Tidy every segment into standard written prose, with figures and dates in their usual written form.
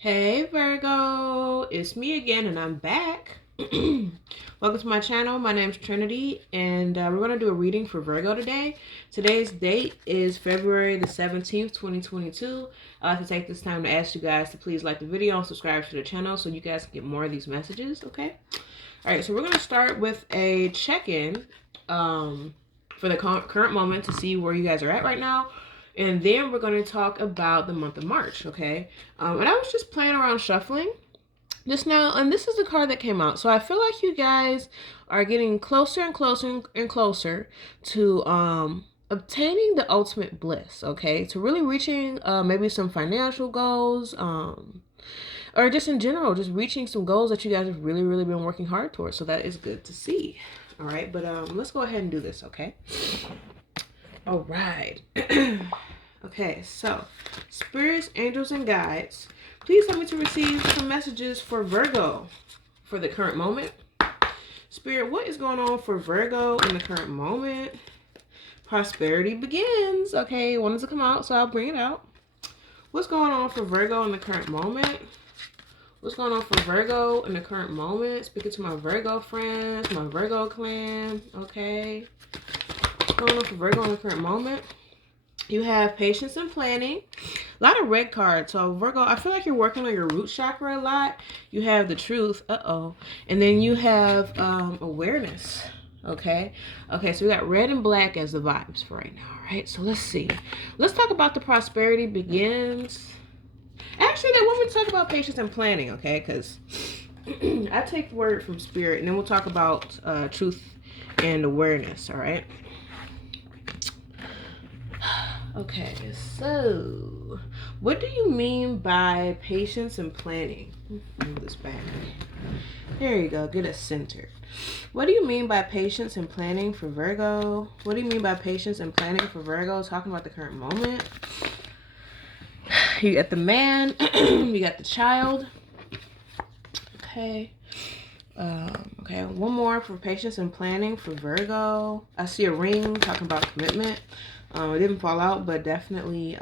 Hey Virgo, it's me again and I'm back. Welcome to my channel. My name's Trinity and we're going to do a reading for Virgo today. Today's date is February the 17th, 2022. I'd like to take this time to ask you guys to please like the video and subscribe to the channel so you guys can get more of these messages, okay? Alright, so we're going to start with a check-in for the current moment to see where you guys are at right now. And then we're going to talk about the month of March, okay? And I was just playing around shuffling just now, and this is the card that came out. So I feel like you guys are getting closer and closer and closer to obtaining the ultimate bliss, okay? To really reaching maybe some financial goals, or just in general, just reaching some goals that you guys have really, really been working hard towards. So that is good to see. All right, but let's go ahead and do this, okay? All right. Okay, so spirits, angels, and guides, please help me to receive some messages for Virgo for the current moment. Spirit, what is going on for Virgo in the current moment? Prosperity begins. Okay, wanted to come out, so I'll bring it out. What's going on for Virgo in the current moment? What's going on for Virgo in the current moment? Speaking to my Virgo friends, my Virgo clan. Okay. What's going on for Virgo in the current moment? You have patience and planning. A lot of red cards. So Virgo, I feel like you're working on your root chakra a lot. You have the truth. And then you have awareness. Okay. Okay, so we got red and black as the vibes for right now. Right. So let's see. Let's talk about the prosperity begins. Actually, they want me to talk about patience and planning. Okay, because I take the word from spirit, and then we'll talk about truth and awareness. All right. Okay, so what do you mean by patience and planning? Move this back. There you go, get it centered. What do you mean by patience and planning for Virgo? What do you mean by patience and planning for Virgo? Talking about the current moment. You got the man, you got the child. Okay. Okay, one more for patience and planning for Virgo. I see a ring talking about commitment. It didn't fall out, but definitely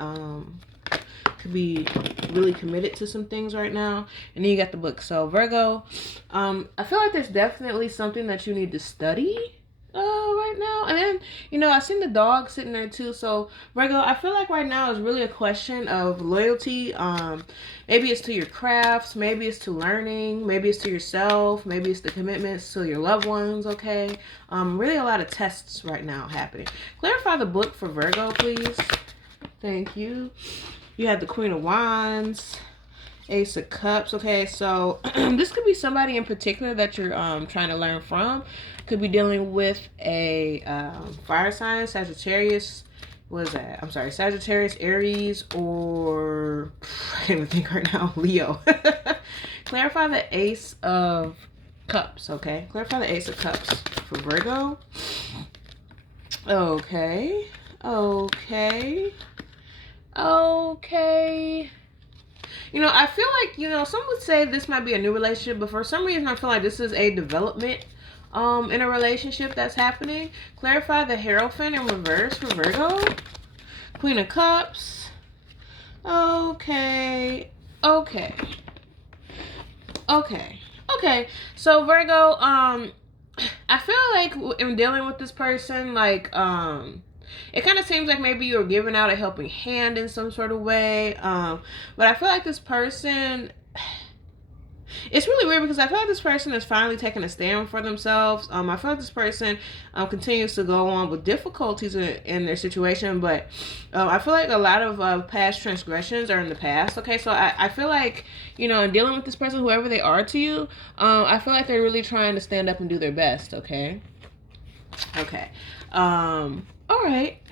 could be really committed to some things right now. And then you got the book. So Virgo, I feel like there's definitely something that you need to study right now. And then, you know, I seen the dog sitting there too. So Virgo, I feel like right now is really a question of loyalty. Maybe it's to your crafts, maybe it's to learning, maybe it's to yourself, maybe it's the commitments to your loved ones. Okay, really a lot of tests right now happening. Clarify the book for Virgo, please. Thank you. You have the Queen of Wands, Ace of Cups. Okay, so this could be somebody in particular that you're trying to learn from. Could be dealing with a fire sign, Sagittarius. What is that? I'm sorry, Sagittarius, Aries, or I can't even think right now. Leo. Clarify the Ace of Cups. Okay, clarify the Ace of Cups for Virgo. Okay. Okay. Okay. You know, I feel like, you know, some would say this might be a new relationship, but for some reason I feel like this is a development in a relationship that's happening. Clarify the Hierophant in reverse for Virgo. Queen of Cups. Okay. Okay. Okay. Okay. So Virgo, I feel like in dealing with this person, like, it kind of seems like maybe you're giving out a helping hand in some sort of way. But I feel like this person, it's really weird because I feel like this person is finally taking a stand for themselves. I feel like this person continues to go on with difficulties in their situation, but I feel like a lot of past transgressions are in the past. Okay, so I feel like, you know, in dealing with this person, whoever they are to you, I feel like they're really trying to stand up and do their best. Okay. Okay. All right.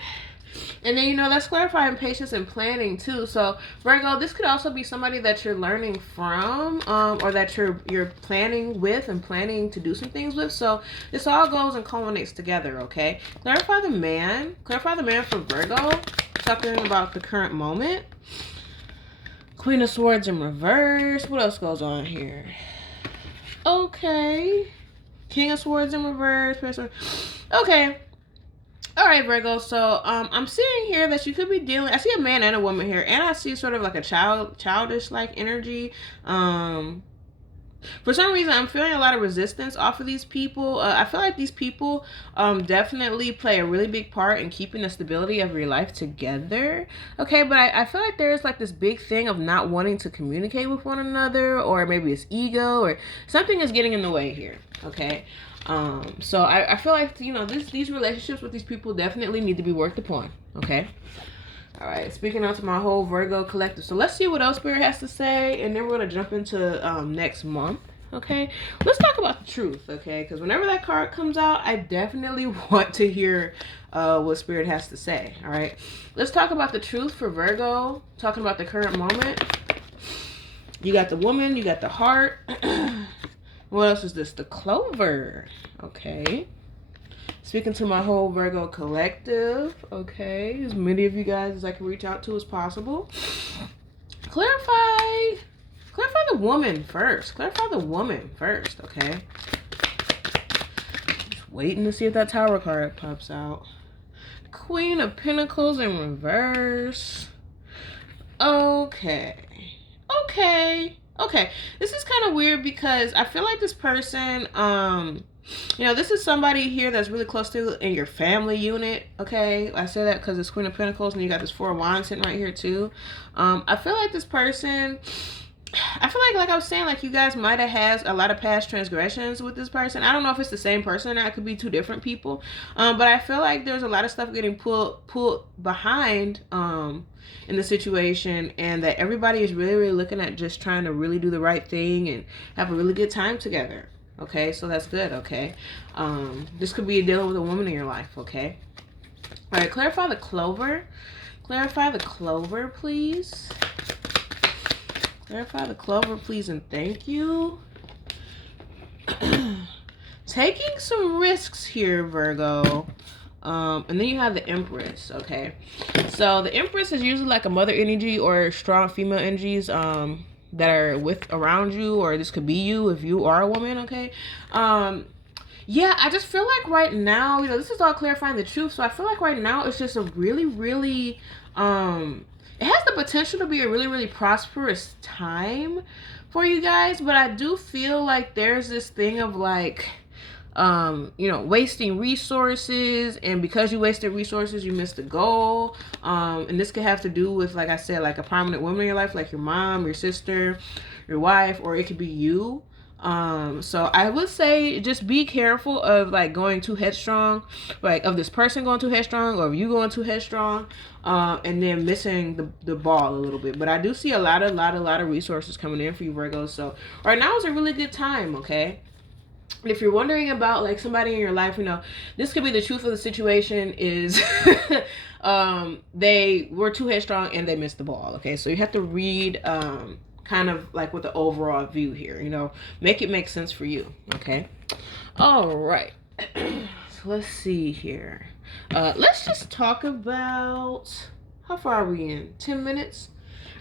And then, you know, let's clarify patience and planning too. So Virgo, this could also be somebody that you're learning from, or that you're planning with and planning to do some things with. So this all goes and culminates together. Okay. Clarify the man. Clarify the man for Virgo. Talking about the current moment. Queen of Swords in reverse. What else goes on here? Okay. King of Swords in reverse. Okay. All right, Virgo. So, I'm seeing here that you could be dealing. I see a man and a woman here, and I see sort of like a childish like energy. For some reason, I'm feeling a lot of resistance off of these people. I feel like these people definitely play a really big part in keeping the stability of your life together. Okay, but I feel like there's like this big thing of not wanting to communicate with one another, or maybe it's ego, or something is getting in the way here. Okay. So I feel like, you know, these relationships with these people definitely need to be worked upon. Okay. All right, speaking out to my whole Virgo collective. So let's see what else Spirit has to say, and then we're going to jump into next month, okay? Let's talk about the truth, okay? Because whenever that card comes out, I definitely want to hear what Spirit has to say, all right? Let's talk about the truth for Virgo, talking about the current moment. You got the woman, you got the heart. What else is this? The clover, okay? Speaking to my whole Virgo collective, okay? As many of you guys as I can reach out to as possible. Clarify the woman first. Clarify the woman first, okay? Just waiting to see if that Tower card pops out. Queen of Pentacles in reverse. Okay. This is kind of weird because I feel like this person, you know, this is somebody here that's really close to in your family unit, okay? I say that because it's Queen of Pentacles and you got this Four of Wands sitting right here too. I feel like this person, I feel like I was saying, like you guys might have had a lot of past transgressions with this person. I don't know if it's the same person or not. It could be two different people. But I feel like there's a lot of stuff getting pulled behind in the situation, and that everybody is really looking at just trying to really do the right thing and have a really good time together. Okay, so that's good, okay? This could be dealing with a woman in your life, okay? All right, clarify the clover. Clarify the clover, please. Clarify the clover, please, and thank you. Taking some risks here, Virgo. And then you have the Empress, okay? So the Empress is usually like a mother energy or strong female energies that are around you, or this could be you if you are a woman, okay? Yeah, I just feel like right now, you know, this is all clarifying the truth, so I feel like right now it's just a really, it has the potential to be a really prosperous time for you guys, but I do feel like there's this thing of like, you know, wasting resources, and because you wasted resources, you missed the goal. And this could have to do with, like I said, like a prominent woman in your life, like your mom, your sister, your wife, or it could be you. So I would say just be careful of like going too headstrong, like of this person going too headstrong, or of you going too headstrong, and then missing the ball a little bit. But I do see a lot of resources coming in for you, Virgos. So right now is a really good time, okay? If you're wondering about like somebody in your life, you know, this could be the truth of the situation is they were too headstrong and they missed the ball, okay? So you have to read kind of like with the overall view here, you know, make it make sense for you, okay? All right. So let's see here. Let's just talk about, how far are we in? 10 minutes?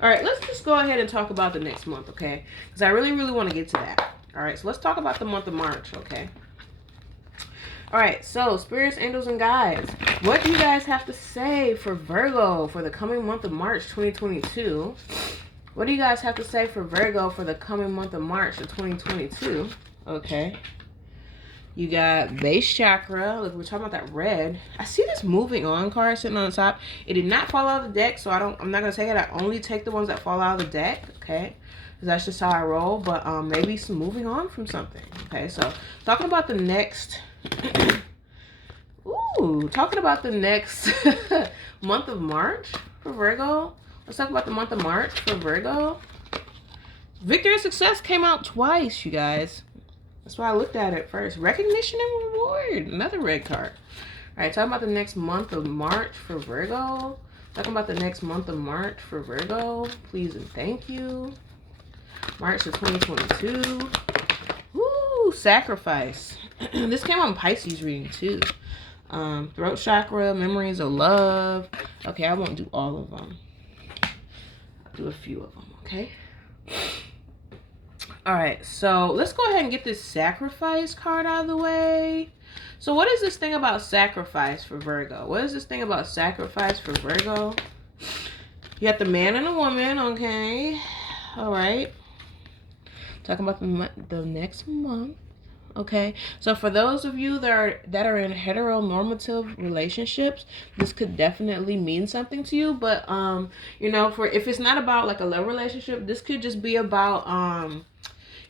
All right, let's just go ahead and talk about the next month, okay? Because I really want to get to that. All right, so let's talk about the month of March, okay? All right, so spirits, angels, and guides, what do you guys have to say for Virgo for the coming month of March 2022? What do you guys have to say for Virgo for the coming month of March of 2022? Okay. You got base chakra. Look, we're talking about that red. I see this moving on card sitting on the top. It did not fall out of the deck, so I'm not gonna take it. I only take the ones that fall out of the deck, okay? Because that's just how I roll. But maybe some moving on from something. Okay, so talking about the next talking about the next month of March for Virgo. Let's talk about the month of March for Virgo. Victory and success came out twice, you guys. That's why I looked at it first. Recognition and reward. Another red card. All right, talking about the next month of March for Virgo. Talking about the next month of March for Virgo. Please and thank you. March of 2022. Woo, sacrifice. This came on Pisces reading too. Throat chakra, memories of love. Okay, I won't do all of them. I'll do a few of them, okay? All right, so let's go ahead and get this sacrifice card out of the way. So what is this thing about sacrifice for Virgo? What is this thing about sacrifice for Virgo? You got the man and the woman, okay. All right. Talking about the next month. Okay, so for those of you that are in heteronormative relationships, this could definitely mean something to you. But you know, for if it's not about like a love relationship, this could just be about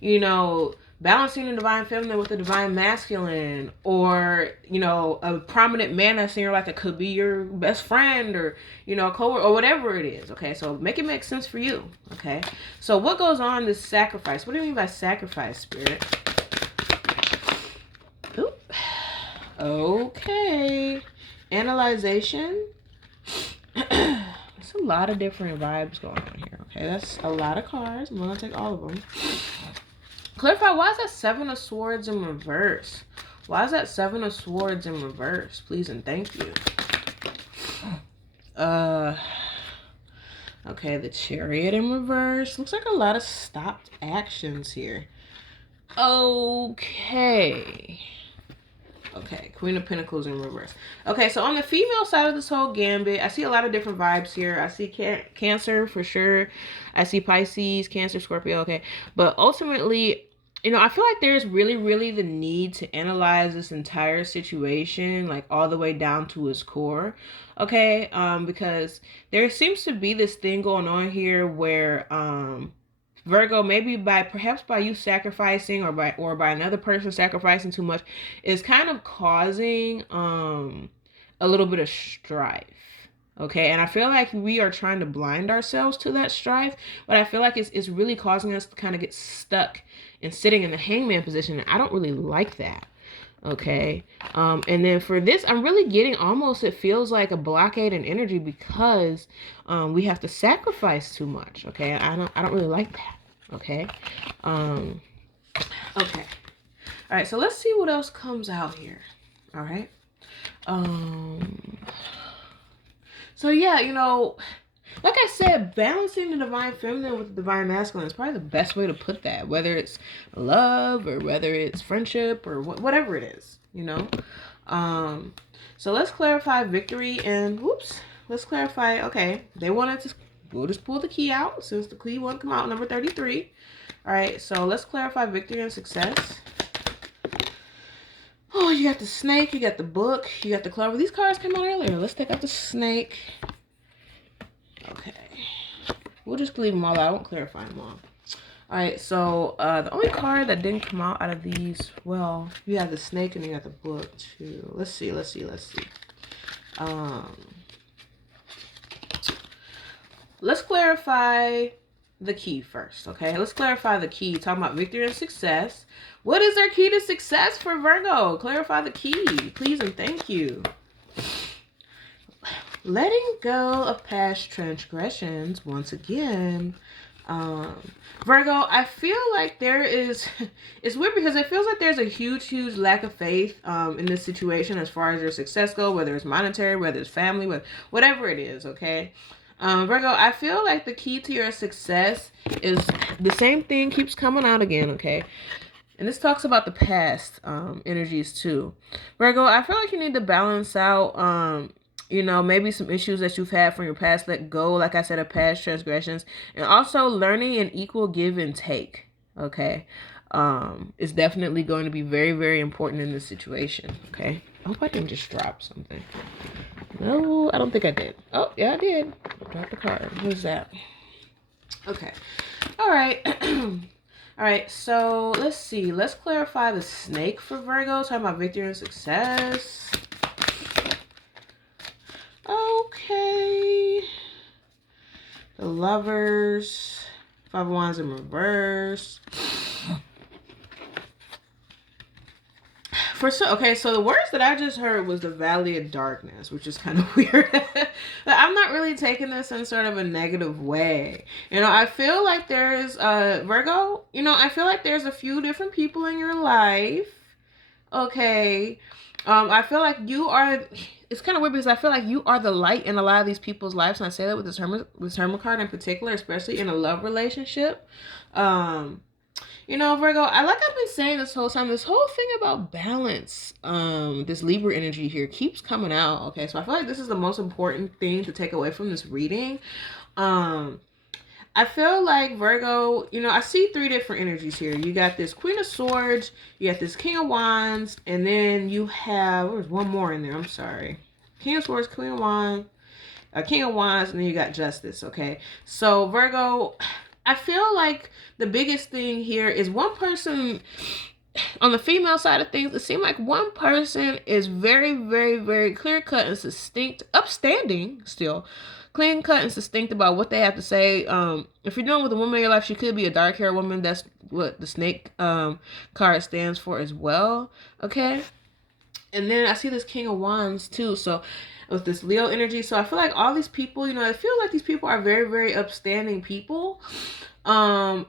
you know, balancing the divine feminine with the divine masculine, or you know, a prominent man that's in your life that could be your best friend, or you know, a coworker, or whatever it is. Okay, so make it make sense for you. Okay, so what goes on is sacrifice. What do you mean by sacrifice, Spirit? Oop. Okay. Analyzation. There's a lot of different vibes going on here. Okay, that's a lot of cards. I'm gonna take all of them. Clarify, why is that Seven of Swords in reverse? Why is that Seven of Swords in reverse? Please and thank you. Okay, the Chariot in reverse. Looks like a lot of stopped actions here. Okay. Okay, Queen of Pentacles in reverse. Okay, so on the female side of this whole gambit, I see a lot of different vibes here. I see Cancer for sure. I see Pisces, Cancer, Scorpio, okay. But ultimately, you know, I feel like there's really the need to analyze this entire situation, like all the way down to its core, okay? Because there seems to be this thing going on here where, Virgo, maybe perhaps by you sacrificing, or by another person sacrificing too much, is kind of causing a little bit of strife. Okay, and I feel like we are trying to blind ourselves to that strife, but I feel like it's really causing us to kind of get stuck and sitting in the hangman position, and I don't really like that. Okay, and then for this, I'm really getting almost, it feels like a blockade in energy, because we have to sacrifice too much. Okay, I don't really like that. Okay, okay, all right. So let's see what else comes out here. All right. So yeah, you know, like I said, balancing the divine feminine with the divine masculine is probably the best way to put that, whether it's love or whether it's friendship or whatever it is, you know. So let's clarify victory and whoops. Let's clarify. Okay, they wanted to. We'll just pull the key out since the key won't come out. Number 33. All right. So let's clarify victory and success. Oh, you got the snake. You got the book. You got the clover. These cards came out earlier. Let's take out the snake. Okay. We'll just leave them all out. I won't clarify them all. All right, so the only card that didn't come out of these, well, you have the snake and you got the book too. Let's see. Let's clarify the key first, okay? Let's clarify the key. Talking about victory and success. What is their key to success for Virgo? Clarify the key, please and thank you. Letting go of past transgressions once again. Virgo, I feel like there is, it's weird because it feels like there's a huge lack of faith in this situation as far as your success goes, whether it's monetary, whether it's family, whatever it is, okay? Virgo, I feel like the key to your success is the same thing keeps coming out again, okay? And this talks about the past energies too. Virgo, I feel like you need to balance out, you know, maybe some issues that you've had from your past, let go, like I said, of past transgressions, and also learning an equal give and take, okay? It's definitely going to be very important in this situation, okay? I hope I didn't just drop something. No, I don't think I did. Oh, yeah, I did. I dropped the card. What is that? Okay. All right. All right, so let's see. Let's clarify the snake for Virgo. Talking about victory and success. Okay. The Lovers. Five of Wands in reverse. Okay, so the words that I just heard was the Valley of Darkness, which is kind of weird. I'm not really taking this in sort of a negative way. You know, I feel like there's, Virgo, you know, I feel like there's a few different people in your life. Okay. I feel like you are, it's kind of weird because I feel like you are the light in a lot of these people's lives. And I say that with this Hermit card in particular, especially in a love relationship. You know, Virgo, like I've been saying this whole time, this whole thing about balance, this Libra energy here keeps coming out. Okay, so I feel like this is the most important thing to take away from this reading. I feel like Virgo, you know, I see three different energies here. You got this Queen of Swords, you got this King of Wands, and then you have, there's one more in there, I'm sorry. King of Swords, Queen of Wands, King of Wands, and then you got Justice, okay? So Virgo, I feel like the biggest thing here is one person, on the female side of things, it seems like one person is very, very, very clear-cut and distinct, upstanding still, clean cut and distinct about what they have to say. If you're dealing with a woman in your life, she could be a dark-haired woman. That's what the snake card stands for as well. Okay. And then I see this King of Wands too. So with this Leo energy. So I feel like all these people, you know, I feel like these people are very, very upstanding people. I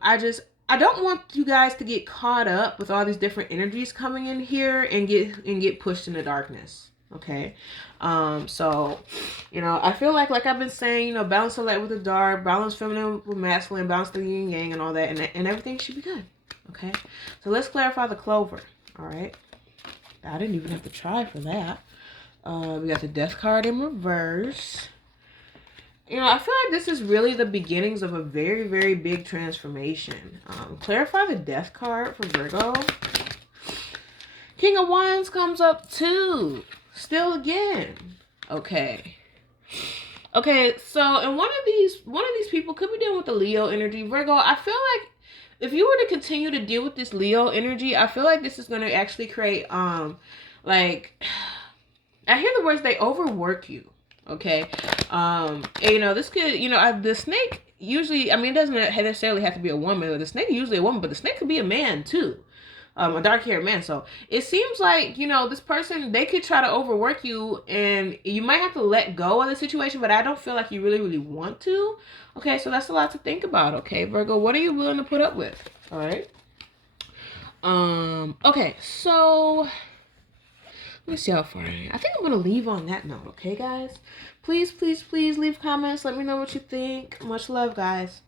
don't want you guys to get caught up with all these different energies coming in here and get pushed into darkness. Okay. So, you know, I feel like I've been saying, you know, balance the light with the dark, balance feminine with masculine, balance the yin yang and all that, and everything should be good. Okay. So let's clarify the clover. All right. I didn't even have to try for that. We got the Death card in reverse. You know, I feel like this is really the beginnings of a very, very big transformation. Clarify the Death card for Virgo. King of Wands comes up too. Still again. Okay. Okay, so and one of these people could be dealing with the Leo energy. Virgo, I feel like if you were to continue to deal with this Leo energy, I feel like this is going to actually create like, I hear the words, they overwork you. Okay. And, you know, this could, you know, the snake usually, I mean, it doesn't necessarily have to be a woman. The snake is usually a woman, but the snake could be a man too. A dark-haired man. So it seems like, you know, this person, they could try to overwork you and you might have to let go of the situation, but I don't feel like you really, really want to. Okay, so that's a lot to think about. Okay, Virgo, what are you willing to put up with? All right. Okay, so let me see how far I think I'm going to leave on that note. Okay, guys? Please, please, please leave comments. Let me know what you think. Much love, guys.